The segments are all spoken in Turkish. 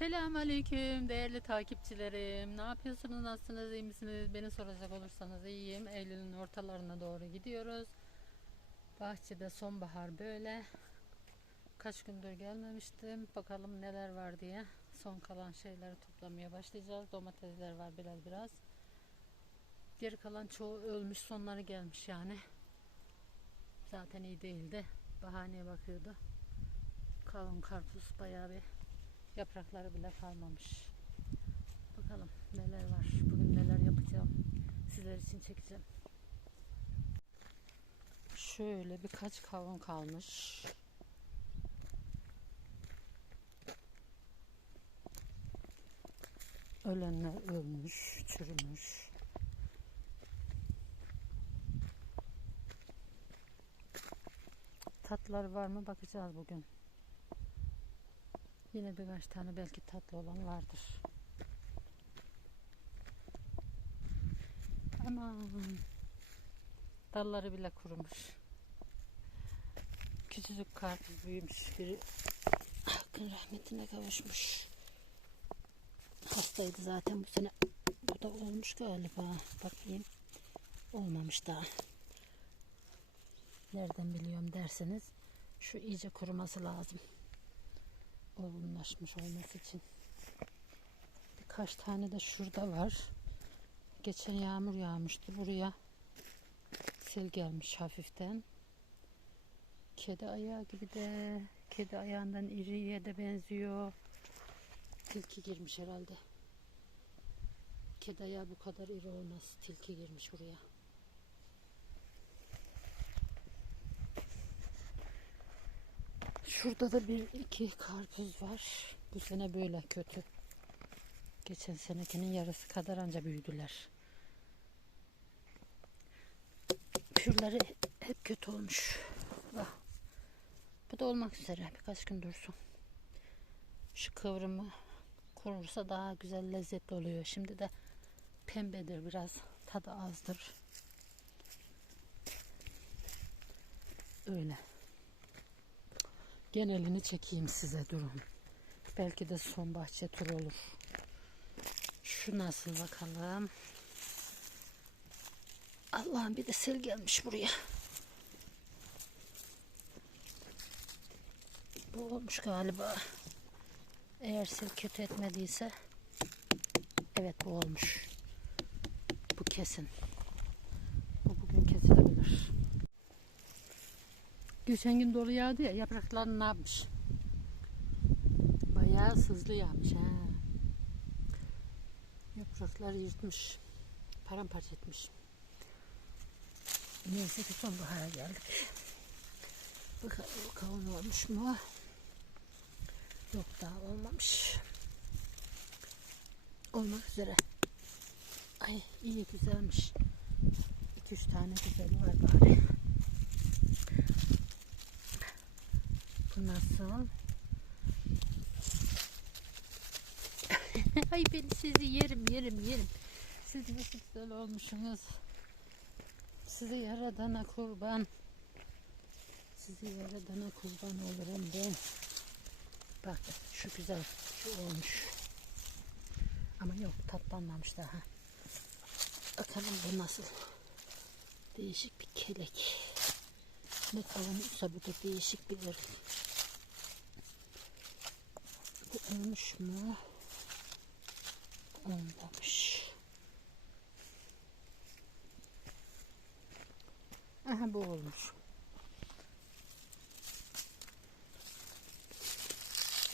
Selam aleyküm değerli takipçilerim. Ne yapıyorsunuz? Nasılsınız? iyi misiniz? Beni soracak olursanız iyiyim. Eylül'ün ortalarına doğru gidiyoruz. Bahçede sonbahar böyle. Kaç gündür gelmemiştim. Bakalım neler var diye. Son kalan şeyleri toplamaya başlayacağız. Domatesler var biraz biraz. Geri kalan çoğu ölmüş sonları gelmiş yani. Zaten iyi değildi. Bahaneye bakıyordu. Kavun karpuz bayağı bir Yaprakları bile kalmamış. Bakalım neler var. Bugün neler yapacağım. Sizler için çekeceğim. Şöyle birkaç kavun kalmış. Ölenler ölmüş, çürümüş. Tatlar var mı bakacağız bugün. Yine birkaç tane belki tatlı olan vardır. Aman. Dalları bile kurumuş. Küçücük karpuz büyümüş. Biri hakkın rahmetine kavuşmuş. Hastaydı zaten bu sene. Bu da olmuş galiba. Bakayım. Olmamış daha. Nereden biliyorum derseniz şu iyice kuruması lazım olgunlaşmış olması için. Birkaç tane de şurada var. Geçen yağmur yağmıştı. Buraya sel gelmiş hafiften. Kedi ayağı gibi de kedi ayağından iriye de benziyor. Tilki girmiş herhalde. Kedi ayağı bu kadar iri olmaz. Tilki girmiş buraya. Şurada da bir iki karpuz var. Bu sene böyle kötü. Geçen senekinin yarısı kadar anca büyüdüler. Kürleri hep kötü olmuş. Bu da olmak üzere. Birkaç gün dursun. Şu kıvrımı kurursa daha güzel lezzetli oluyor. Şimdi de pembedir biraz. Tadı azdır. Öyle. Genelini çekeyim size durun. Belki de son bahçe tur olur. Şu nasıl bakalım. Allah'ım bir de sel gelmiş buraya. Bu olmuş galiba. Eğer sel kötü etmediyse evet bu olmuş. Bu kesin. Bu bugün kesilebilir. Geçen gün dolu yağdı ya yapraklar ne yapmış? Bayağı sızlı yağmış ha. Yapraklar yırtmış. Paramparça etmiş. Neyse ki sonbahara geldik. Bakalım kavun olmuş mu? Yok daha olmamış. Olmak üzere. Ay iyi güzelmiş. 2-3 tane güzel var bari. Nasıl? Ay ben sizi yerim yerim yerim. Siz nasıl güzel olmuşsunuz. Sizi yaradana kurban. Sizi yaradana kurban olurum ben. Bak şu güzel. Şu olmuş. Ama yok tatlanmamış daha. Bakalım bu nasıl. Değişik bir kelek. Ne kavunsa bu da değişik bir ırk. Olmuş mu? Olmamış. Aha bu olmuş.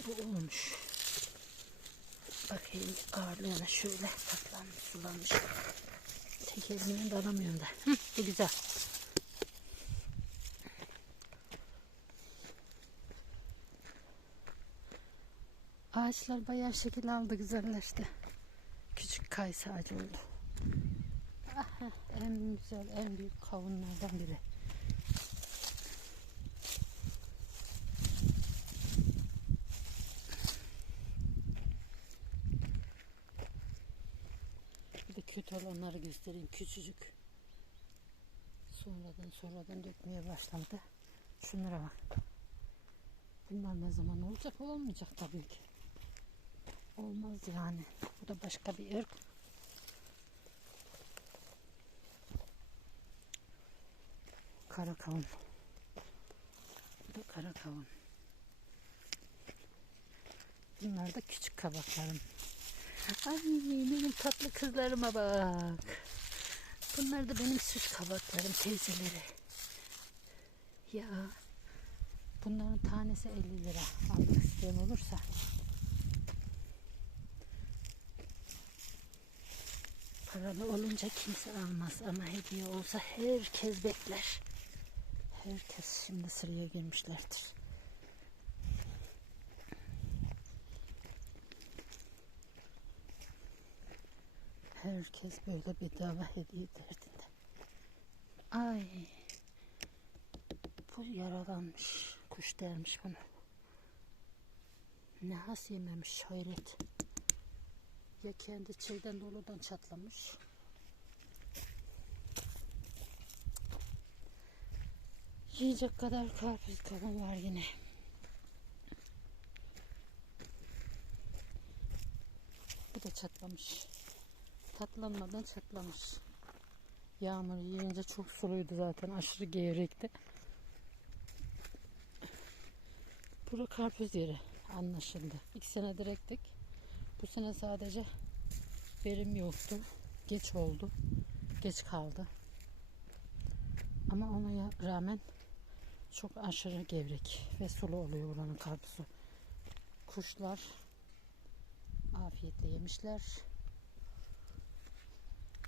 Bu olmuş. Bakayım ağırlığına şöyle tatlanmış, sulanmış. Tek elimle de alamıyorum da. Hı, bu güzel. Ağaçlar bayağı şekil aldı, güzelleşti. Küçük kayısı ağacı oldu. Aha, en güzel, en büyük kavunlardan biri. Bir de kötü olanları göstereyim. Küçücük. Sonradan sonradan dökmeye başladı. Şunlara bak. Bunlar ne zaman olacak? Olmayacak tabii ki. Olmaz yani. Bu da başka bir ırk. Kara kavun. Bu da kara kavun. Bunlar da küçük kabaklarım. Ay benim tatlı kızlarıma bak. Bunlar da benim süs kabaklarım teyzeleri. Ya bunların tanesi 50 lira. Almak isteyen olursa. Paralı olunca kimse almaz ama hediye olsa herkes bekler. Herkes şimdi sıraya girmişlerdir. Herkes böyle bedava hediye derdinde. Ay. Bu yaralanmış. Kuş dermiş bunu. Ne has yememiş hayret. Ya kendi çilden doludan çatlamış. Yiyecek kadar karpuz kavun var yine. Bu da çatlamış. Tatlanmadan çatlamış. Yağmur yiyince çok suluydu zaten. Aşırı gevrekti. Bura karpuz yeri anlaşıldı. İki sene ektik. Bu sene sadece verim yoktu. Geç oldu. Geç kaldı. Ama ona rağmen çok aşırı gevrek ve sulu oluyor buranın karpuzu. Kuşlar afiyetle yemişler.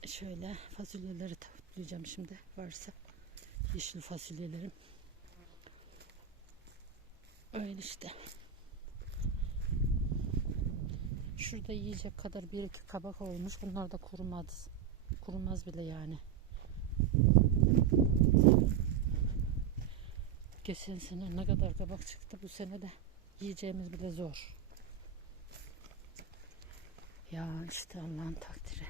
Şöyle fasulyeleri toplayacağım şimdi varsa yeşil fasulyelerim. Öyle işte. Şurada yiyecek kadar bir iki kabak olmuş. Bunlar da kurumaz. Kurumaz bile yani. Geçen sene ne kadar kabak çıktı bu sene de yiyeceğimiz bile zor. Ya işte Allah'ın takdiri.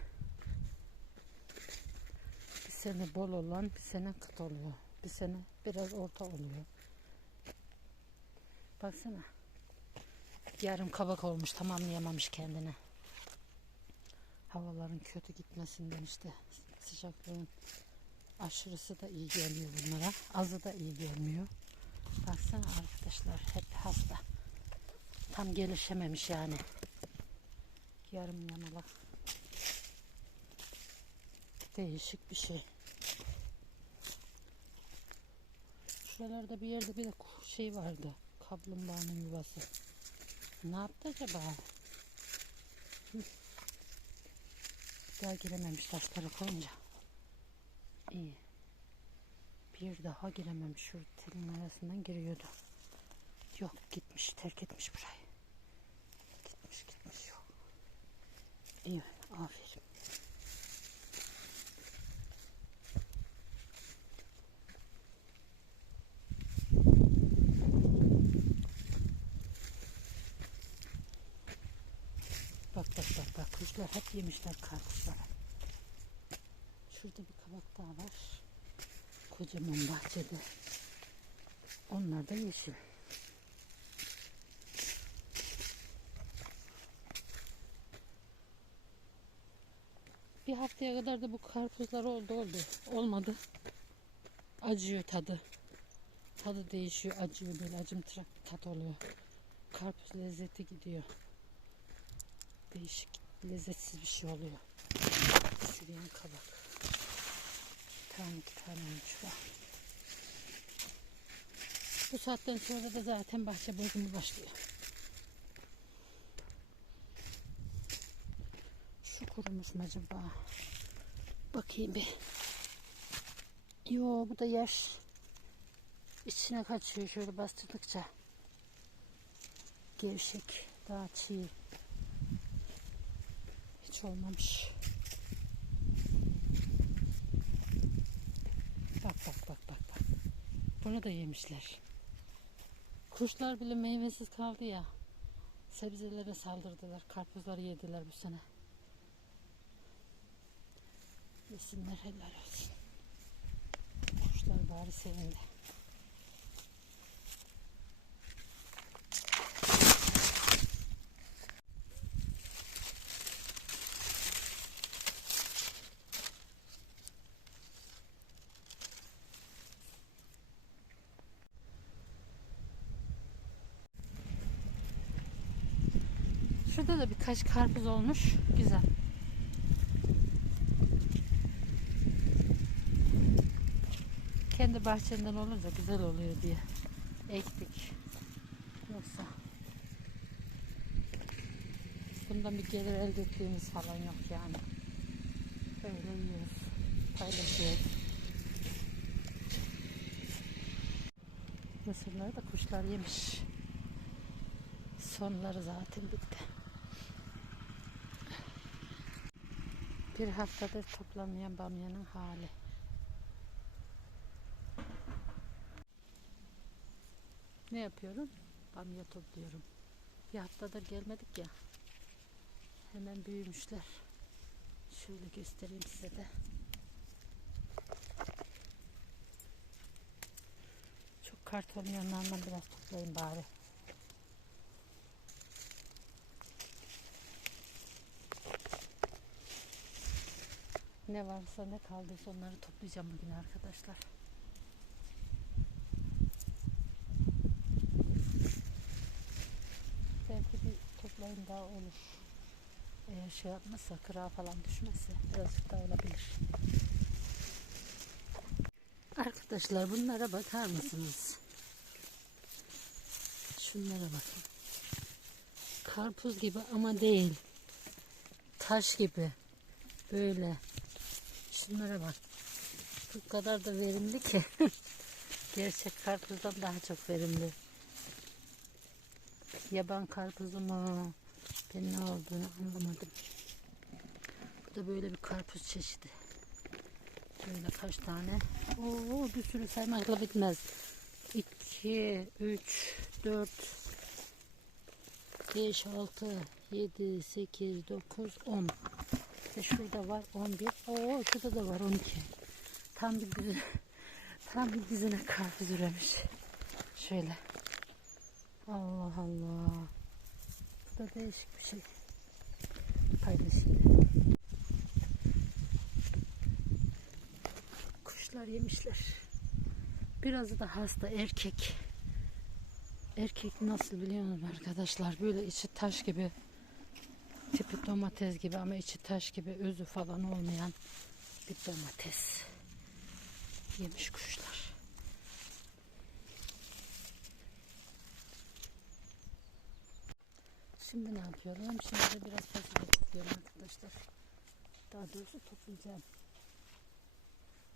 Bir sene bol olan bir sene kıt oluyor. Bir sene biraz orta oluyor. Baksana. Yarım kabak olmuş tamamlayamamış kendine. Havaların kötü gitmesinden işte sıcaklığın aşırısı da iyi gelmiyor bunlara. Azı da iyi gelmiyor. Baksana arkadaşlar hep hasta. Tam gelişememiş yani. Yarım yamalak. Değişik bir şey. Şuralarda bir yerde bir de şey vardı. Kaplumbağanın yuvası. Ne yaptı acaba? Daha girememiş taşları koyunca. İyi. Bir daha girememiş. Şu telin arasından giriyordu. Yok gitmiş. Terk etmiş burayı. Gitmiş gitmiş yok. İyi. Aferin. Bak bak bak bak kuşlar hep yemişler karpuzları. Şurada bir kabak daha var. Kocaman bahçede. Onlar da yeşil. Bir haftaya kadar da bu karpuzlar oldu oldu. Olmadı. Acıyor tadı. Tadı değişiyor, acıyor böyle acımtırak bir tat oluyor. Karpuz lezzeti gidiyor değişik lezzetsiz bir şey oluyor. Çürüyen kabak. Bir tane iki tane olmuş bak. Bu saatten sonra da zaten bahçe bozumu başlıyor. Şu kurumuş mu acaba? Bakayım bir. Yo bu da yaş. İçine kaçıyor şöyle bastırdıkça. Gevşek. Daha çiğ hiç olmamış. Bak bak bak bak bak. Bunu da yemişler. Kuşlar bile meyvesiz kaldı ya. Sebzelere saldırdılar. Karpuzları yediler bu sene. Yesinler helal olsun. Kuşlar bari sevindi. Şurada da birkaç karpuz olmuş. Güzel. Kendi bahçenden olunca güzel oluyor diye ektik. Yoksa bundan bir gelir elde ettiğimiz falan yok yani. Öyle yiyoruz. Paylaşıyoruz. Mısırları da kuşlar yemiş. Sonları zaten bitti. Bir haftadır toplanmayan bamyanın hali. Ne yapıyorum? Bamya topluyorum. Bir haftadır gelmedik ya. Hemen büyümüşler. Şöyle göstereyim size de. Çok kart olmayanlardan biraz toplayayım bari. Ne varsa ne kaldıysa onları toplayacağım bugün arkadaşlar. Belki bir toplayın daha olur. Eğer şey yapmazsa, kırağa falan düşmezse birazcık daha olabilir. Arkadaşlar bunlara bakar mısınız? Şunlara bakın. Karpuz gibi ama değil. Taş gibi. Böyle. Şunlara bak. Bu kadar da verimli ki. Gerçek karpuzdan daha çok verimli. Yaban karpuzu mu? Ben ne olduğunu anlamadım. Bu da böyle bir karpuz çeşidi. Böyle kaç tane? Oo bir sürü saymakla bitmez. 2, 3, 4, 5, 6, 7, 8, 9, 10. İşte şurada var 11. Oo şurada da var 12. Tam bir dizi, tam bir dizine karpuz üremiş. Şöyle. Allah Allah. Bu da değişik bir şey. Paylaşayım. Kuşlar yemişler. Birazı da hasta erkek. Erkek nasıl biliyor musunuz arkadaşlar? Böyle içi taş gibi. Tipi domates gibi ama içi taş gibi özü falan olmayan bir domates. Yemiş kuşlar. Şimdi ne yapıyorum? Şimdi de biraz fasulye topluyorum arkadaşlar. Daha doğrusu toplayacağım.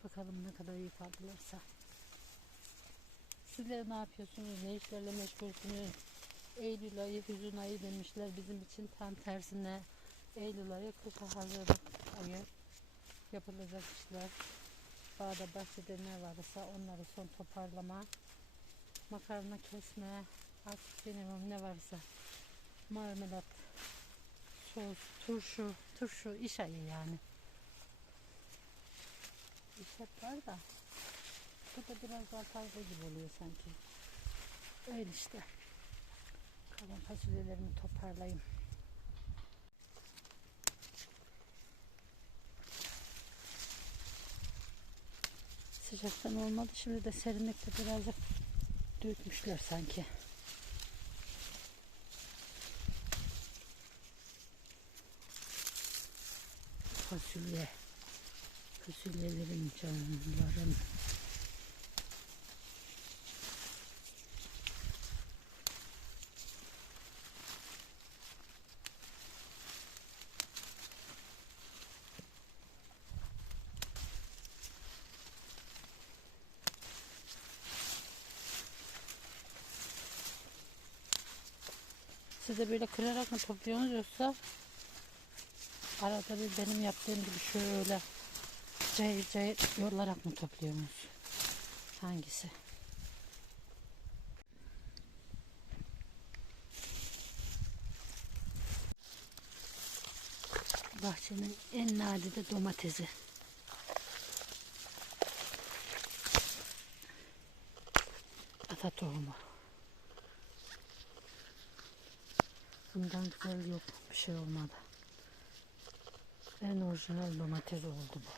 Bakalım ne kadar yük aldılarsa. Sizler ne yapıyorsunuz? Ne işlerle meşgulsünüz? Eylül ayı hüzün ayı demişler. Bizim için tam tersine Eylül ayı kışa hazırlık ayı. Yapılacak işler. Bağda bahçede ne varsa onları son toparlama. Makarna kesme. Artık benim ne varsa. Marmelat. Sos, turşu. Turşu iş ayı yani. İş hep var da. Bu da biraz daha fazla gibi oluyor sanki. Öyle işte. Kalan fasulyelerimi toparlayayım. Sıcaktan olmadı. Şimdi de serinlikte birazcık dökmüşler sanki. Fasulye. Fasulyelerim canlarım. Siz de böyle kırarak mı topluyorsunuz yoksa arada bir benim yaptığım gibi şöyle cayır cayır yollarak mı topluyorsunuz? Hangisi? Bahçenin en nadide domatesi. Ata tohumu. Bundan güzel yok bir şey olmadı. En orijinal domates oldu bu.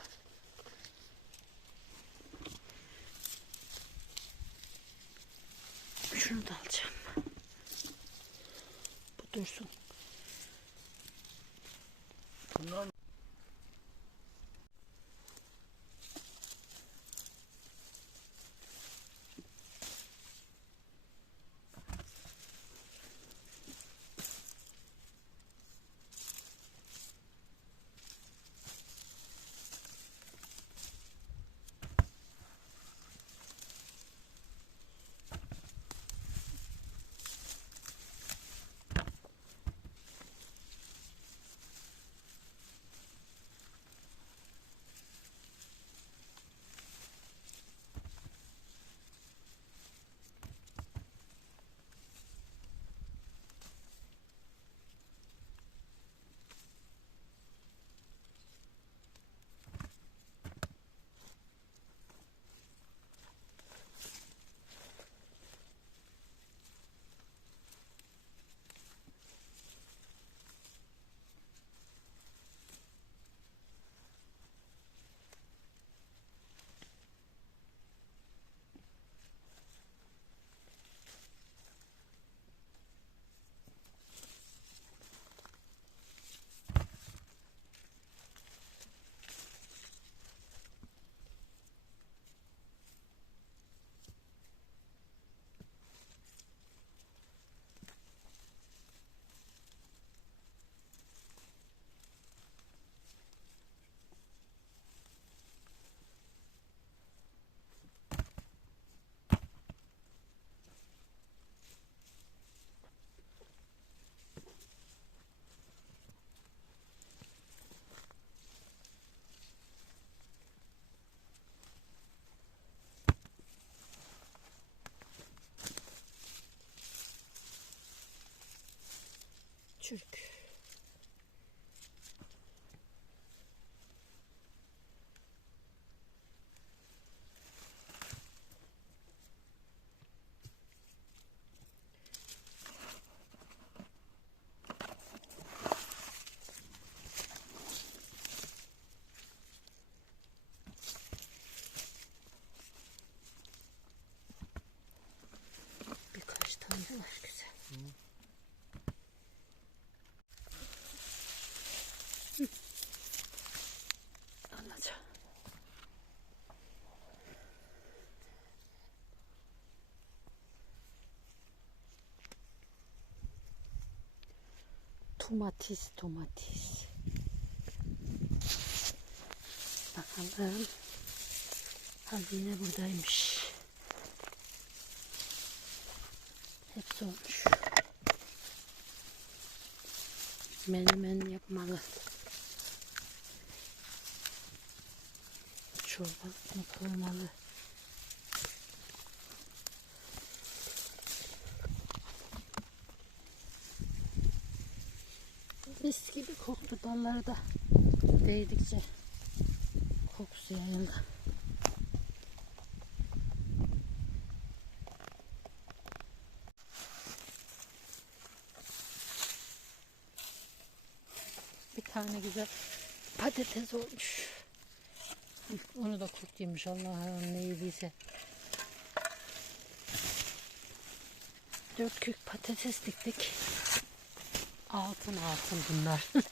Şunu da alacağım. Bu dursun. Bundan Чурик. Domates, domates. Bakalım. Hazine buradaymış. Hepsi olmuş. Menemen yapmalı. Çorbasını koymalı. Mis gibi koktu dalları da değdikçe kokusu yayıldı. Bir tane güzel patates olmuş. Onu da kurt yemiş Allah ne yediyse. Dört kök patates diktik. Altın altın bunlar.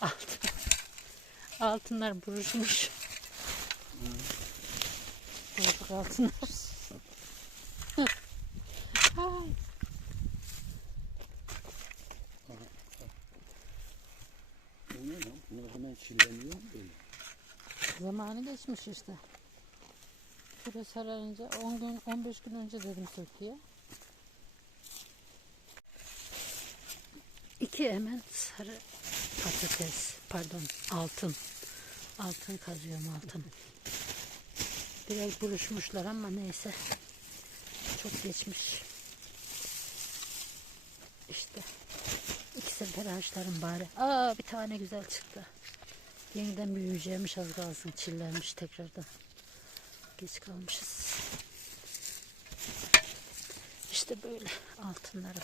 altın. Altınlar buruşmuş. Bozuk altınlar. Zamanı geçmiş işte. Şurada sararınca 10 gün 15 gün önce dedim Türkiye. İki hemen sarı patates pardon altın. Altın kazıyorum altın. Biraz buruşmuşlar ama neyse. Çok geçmiş. İşte. İki sefer ağaçlarım bari. Aa bir tane güzel çıktı. Yeniden büyüyeceğimiş az kalsın. Çillenmiş tekrardan. Geç kalmışız. İşte böyle altınlarım.